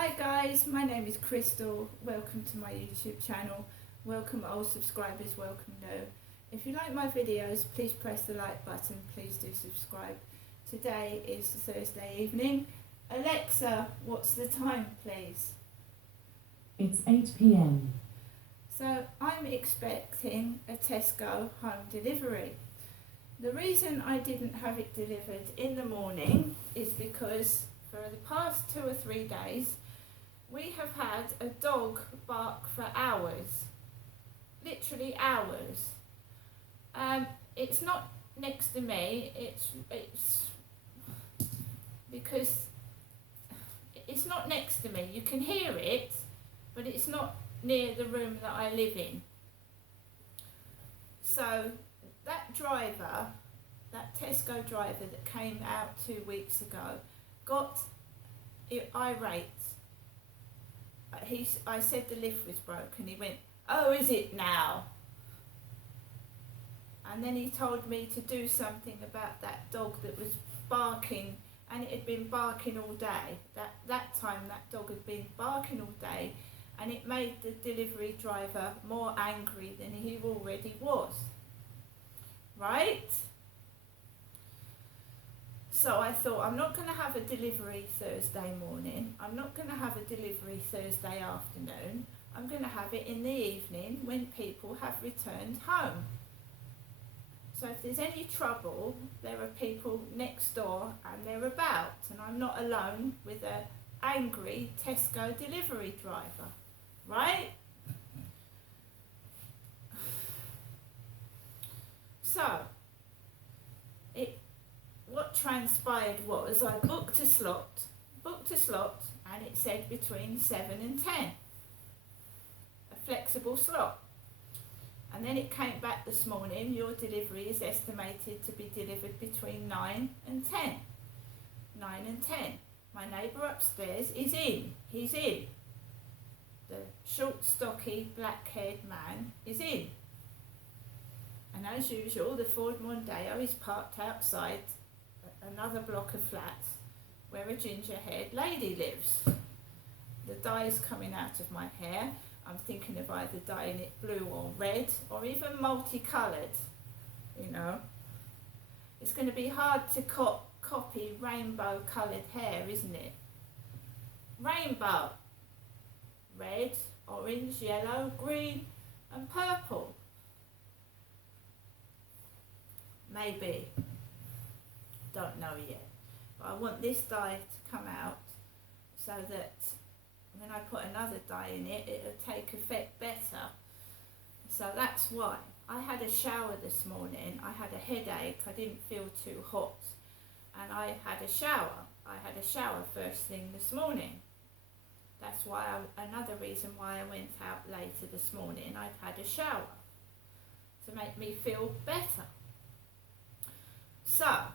Hi guys, my name is Crystal. Welcome to my YouTube channel. Welcome old subscribers, welcome new. If you like my videos, please press the like button. Please do subscribe. Today is Thursday evening. Alexa, what's the time please? It's 8 p.m. So I'm expecting a Tesco home delivery. The reason I didn't have it delivered in the morning is because for the past 2 or 3 days we have had a dog bark for hours, literally hours. It's not next to me, it's because it's not next to me. You can hear it, but it's not near the room that I live in. So that driver, that Tesco driver that came out 2 weeks ago, got irate. I said the lift was broken. He went, "Oh, is it now?" And then he told me to do something about that dog that was barking, and it had been barking all day. That time that dog had been barking all day, and it made the delivery driver more angry than he already was. Right? So I thought, I'm not going to have a delivery Thursday morning. I'm not going to have a delivery Thursday afternoon. I'm going to have it in the evening when people have returned home. So if there's any trouble, there are people next door and they're about, and I'm not alone with an angry Tesco delivery driver, right? So what transpired was I booked a slot, and it said between 7 and 10, a flexible slot. And then it came back this morning, your delivery is estimated to be delivered between 9 and 10. 9 and 10. My neighbour upstairs is in. He's in. The short, stocky, black-haired man is in. And as usual, the Ford Mondeo is parked outside another block of flats where a ginger-haired lady lives. The dye's coming out of my hair. I'm thinking of either dyeing it blue or red, or even multicoloured, you know. It's going to be hard to copy rainbow coloured hair, isn't it? Rainbow. Red, orange, yellow, green and purple. Maybe. Don't know yet. But I want this dye to come out so that when I put another dye in it, it'll take effect better. So that's why. I had a shower this morning. I had a headache. I didn't feel too hot. And I had a shower. I had a shower first thing this morning. That's why another reason why I went out later this morning. I'd had a shower to make me feel better. So,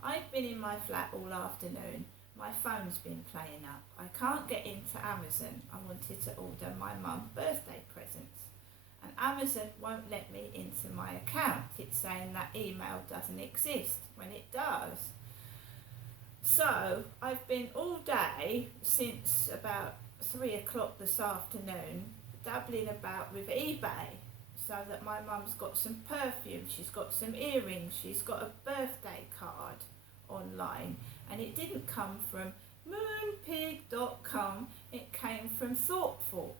I've been in my flat all afternoon. My phone's been playing up. I can't get into Amazon. I wanted to order my mum birthday presents. And Amazon won't let me into my account. It's saying that email doesn't exist when it does. So I've been all day since about 3 o'clock this afternoon dabbling about with eBay so that my mum's got some perfume, she's got some earrings, she's got a birthday card online, and it didn't come from moonpig.com, it came from Thoughtful.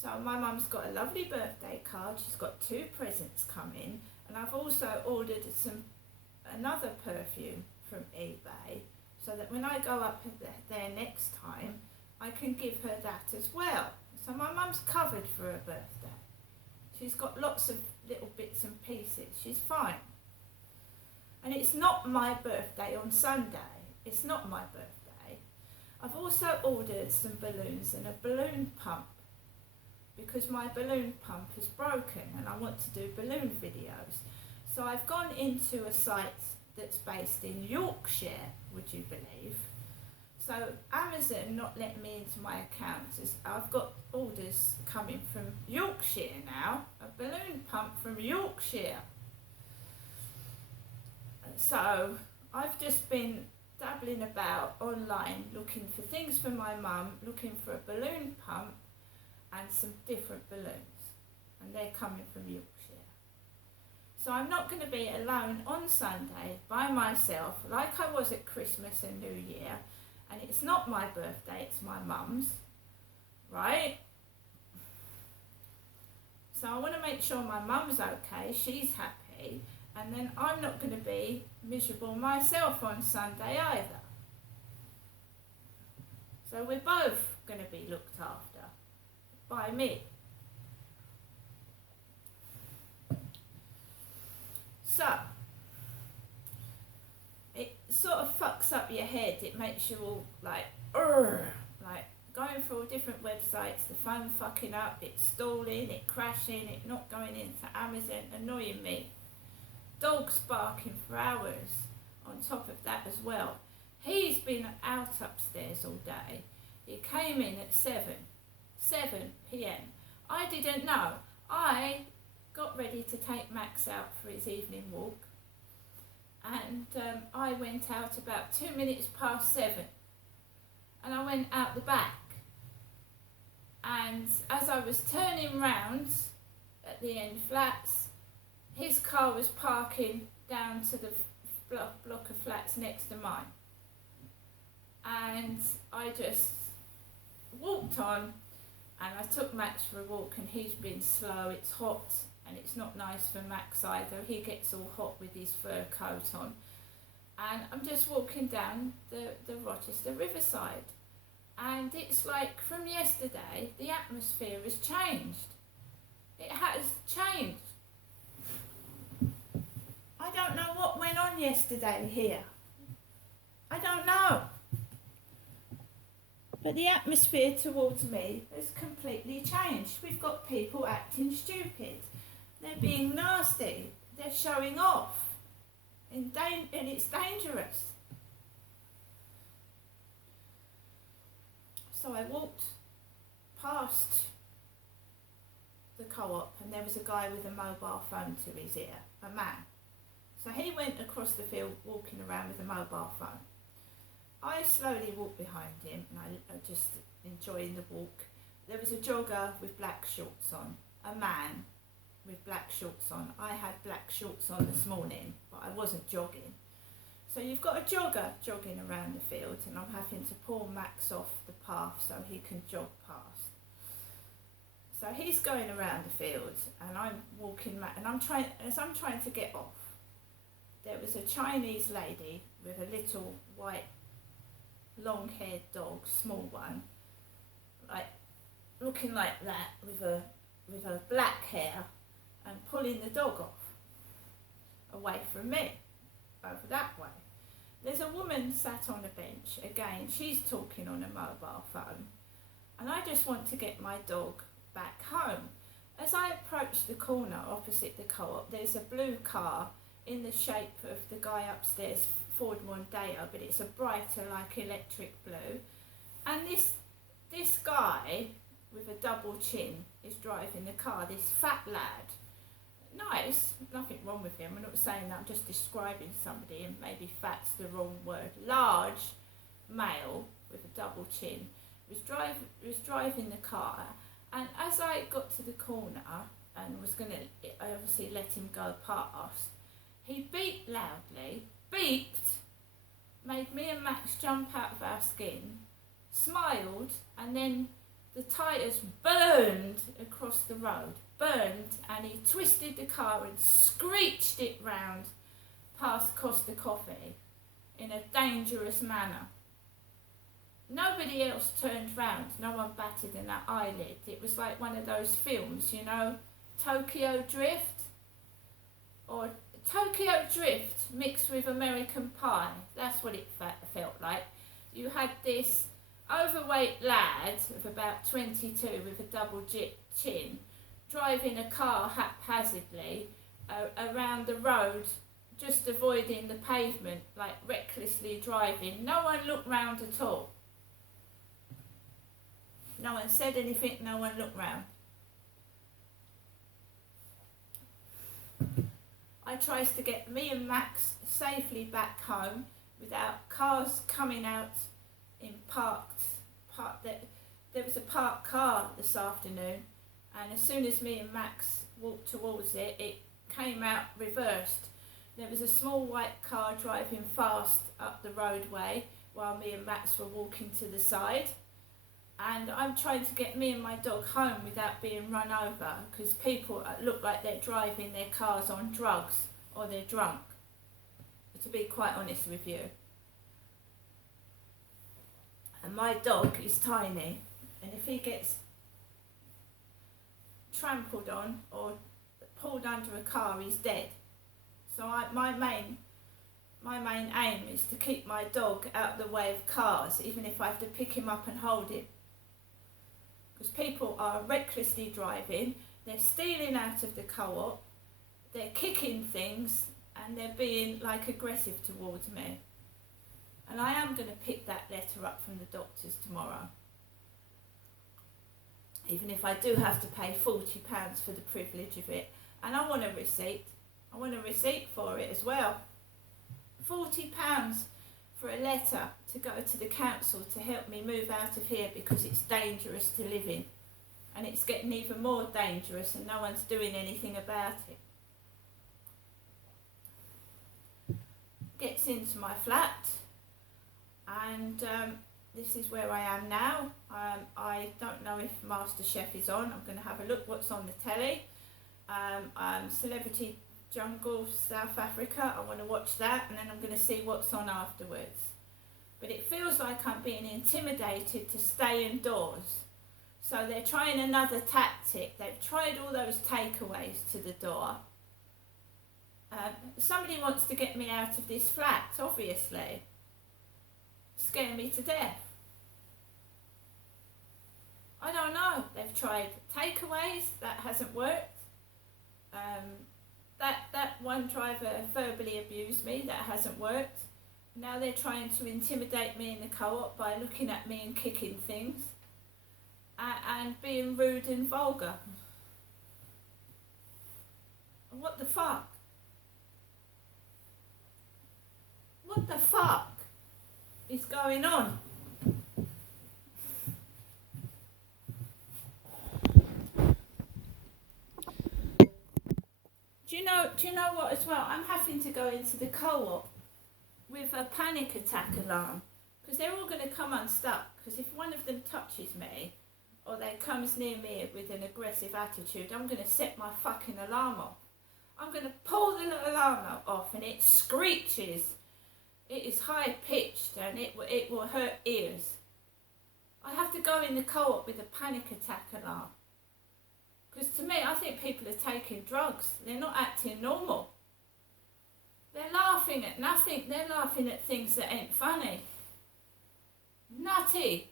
So my mum's got a lovely birthday card, she's got 2 presents coming, and I've also ordered another perfume from eBay so that when I go up there next time I can give her that as well. So my mum's covered for her birthday. She's got lots of little bits and pieces. She's fine. And it's not my birthday on Sunday. It's not my birthday. I've also ordered some balloons and a balloon pump because my balloon pump is broken and I want to do balloon videos. So I've gone into a site that's based in Yorkshire, would you believe? So Amazon not letting me into my account. I've got orders coming from Yorkshire now, a balloon pump from Yorkshire. So I've just been dabbling about online looking for things for my mum, looking for a balloon pump and some different balloons, and they're coming from Yorkshire. So I'm not going to be alone on Sunday by myself like I was at Christmas and New Year, and it's not my birthday, it's my mum's, right? So I want to make sure my mum's okay, she's happy, and then I'm not going to be miserable myself on Sunday either. So we're both going to be looked after by me. So, it sort of fucks up your head. It makes you all like, like going through all different websites, the phone fucking up, it's stalling, it crashing, it not going into Amazon, annoying me. Dogs barking for hours on top of that as well. He's been out upstairs all day. He came in at 7 p.m. I didn't know. I got ready to take Max out for his evening walk, and I went out about 2 minutes past 7, and I went out the back, and as I was turning round at the end flats, his car was parking down to the block of flats next to mine, and I just walked on, and I took Max for a walk, and he's been slow. It's hot, and it's not nice for Max either. He gets all hot with his fur coat on. And I'm just walking down the Rochester Riverside. And it's like from yesterday, the atmosphere has changed. It has changed. I don't know what went on yesterday here. I don't know. But the atmosphere towards me has completely changed. We've got people acting stupid. They're being nasty. They're showing off. And it's dangerous. So I walked past the co-op, and there was a guy with a mobile phone to his ear, a man. So he went across the field walking around with a mobile phone. I slowly walked behind him, and I just enjoying the walk. There was a jogger with black shorts on, a man with black shorts on. I had black shorts on this morning, but I wasn't jogging. So you've got a jogger jogging around the field, and I'm having to pull Max off the path so he can jog past. So he's going around the field, and I'm walking, and I'm trying to get off. There was a Chinese lady with a little white, long-haired dog, small one, like looking like that, with her black hair, and pulling the dog off away from me, over that way. There's a woman sat on a bench, again, she's talking on a mobile phone, and I just want to get my dog back home. As I approach the corner opposite the co-op, there's a blue car in the shape of the guy upstairs, Ford Mondeo, but it's a brighter, like, electric blue, and this guy with a double chin is driving the car, this fat lad. Nice, nothing wrong with him. I'm not saying that, I'm just describing somebody, and maybe fat's the wrong word. Large male with a double chin was driving the car, and as I got to the corner and was going to obviously let him go past, he beeped loudly, made me and Max jump out of our skin, smiled, and then the tyres burned across the road. And he twisted the car and screeched it round past Costa Coffee in a dangerous manner. Nobody else turned round, no one batted an eyelid. It was like one of those films, you know, Tokyo Drift, or Tokyo Drift mixed with American Pie. That's what it felt like. You had this overweight lad of about 22 with a double chin, driving a car haphazardly around the road, just avoiding the pavement, like recklessly driving. No one looked round at all. No one said anything, no one looked round. I tries to get me and Max safely back home. without cars coming out in there was a parked car this afternoon, and as soon as me and Max walked towards it, it came out reversed. There was a small white car driving fast up the roadway while me and Max were walking to the side, and I'm trying to get me and my dog home without being run over, because people look like they're driving their cars on drugs or they're drunk, to be quite honest with you. And my dog is tiny, and if he gets trampled on or pulled under a car, he's dead. So my main aim is to keep my dog out of the way of cars, even if I have to pick him up and hold him. Because people are recklessly driving, they're stealing out of the co-op, they're kicking things, and they're being like aggressive towards me. And I am going to pick that letter up from the doctors tomorrow. Even if I do have to pay £40 for the privilege of it. And I want a receipt. I want a receipt for it as well. £40 for a letter to go to the council to help me move out of here because it's dangerous to live in. And it's getting even more dangerous and no one's doing anything about it. Gets into my flat, and this is where I am now. I don't know if MasterChef is on. I'm going to have a look what's on the telly. Celebrity Jungle South Africa, I want to watch that, and then I'm going to see what's on afterwards. But it feels like I'm being intimidated to stay indoors. So they're trying another tactic. They've tried all those takeaways to the door. Somebody wants to get me out of this flat, obviously. Scare me to death. I don't know. They've tried takeaways, that hasn't worked. That one driver verbally abused me, that hasn't worked. Now they're trying to intimidate me in the co-op by looking at me and kicking things and being rude and vulgar. What the fuck? What the fuck is going on? Do you know what as well? I'm having to go into the co-op with a panic attack alarm because they're all going to come unstuck, because if one of them touches me or they comes near me with an aggressive attitude, I'm going to set my fucking alarm off. I'm going to pull the little alarm off and it screeches. It is high pitched and it will hurt ears. I have to go in the co-op with a panic attack alarm. Because to me, I think people are taking drugs. They're not acting normal. They're laughing at nothing. They're laughing at things that ain't funny. Nutty.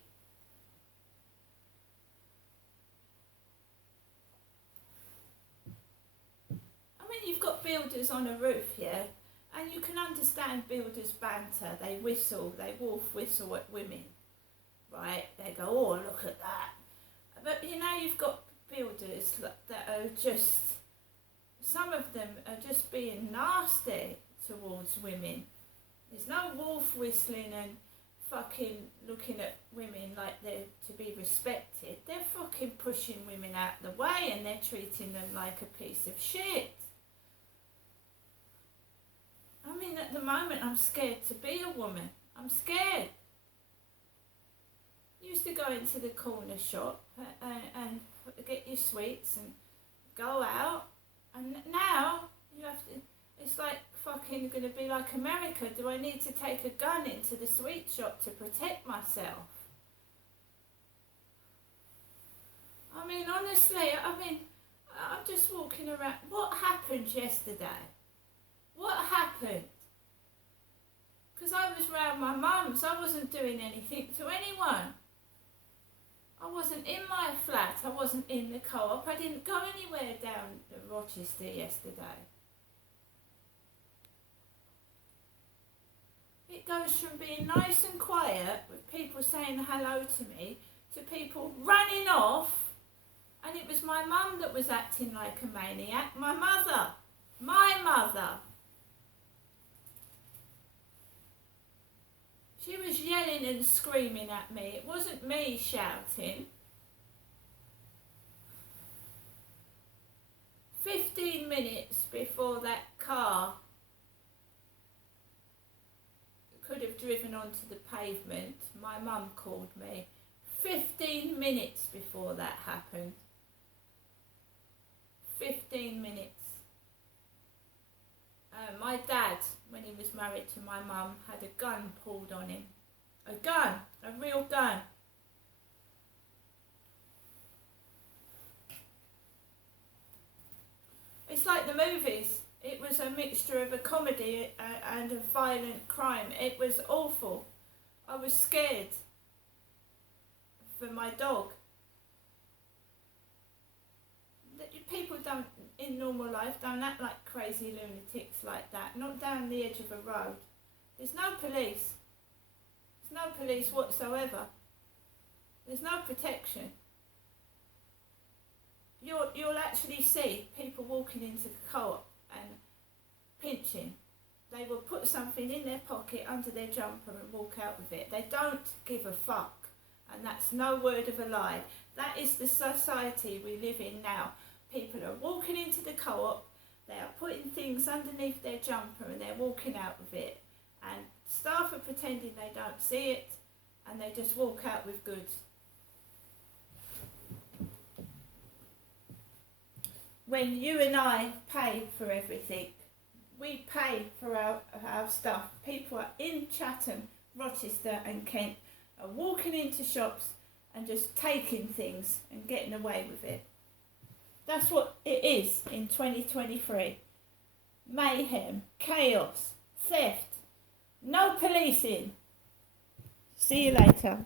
I mean, you've got builders on a roof here, and you can understand builders' banter. They whistle, they wolf whistle at women, right? They go, oh, look at that. But you know, you've got builders that are just, some of them are just being nasty towards women. There's no wolf whistling and fucking looking at women like they're to be respected. They're fucking pushing women out the way and they're treating them like a piece of shit. I mean, at the moment I'm scared to be a woman. I'm scared. Used to go into the corner shop and get your sweets and go out, and now you have to, it's like fucking going to be like America. Do I need to take a gun into the sweet shop to protect myself? I mean, honestly, I'm just walking around. What happened yesterday? What happened? Because I was round my mum's, I wasn't doing anything to anyone. I wasn't in my flat, I wasn't in the co-op, I didn't go anywhere down Rochester yesterday. It goes from being nice and quiet with people saying hello to me to people running off, and it was my mum that was acting like a maniac, my mother. yelling and screaming at me. It wasn't me shouting. 15 minutes before that car could have driven onto the pavement, my mum called me. 15 minutes before that happened. 15 minutes. My dad, when he was married to my mum, had a gun pulled on him. A gun, a real gun. It's like the movies. It was a mixture of a comedy and a violent crime. It was awful. I was scared for my dog. People don't, in normal life, don't act like crazy lunatics like that. Not down the edge of a road. There's no police. There's no police whatsoever. There's no protection. You'll actually see people walking into the co-op and pinching. They will put something in their pocket under their jumper and walk out with it. They don't give a fuck. And that's no word of a lie. That is the society we live in now. People are walking into the co-op, they are putting things underneath their jumper and they're walking out with it. And staff are pretending they don't see it and they just walk out with goods. When you and I pay for everything, we pay for our stuff. People are in Chatham, Rochester and Kent are walking into shops and just taking things and getting away with it. That's what it is in 2023. Mayhem, chaos, theft, no policing. See you later.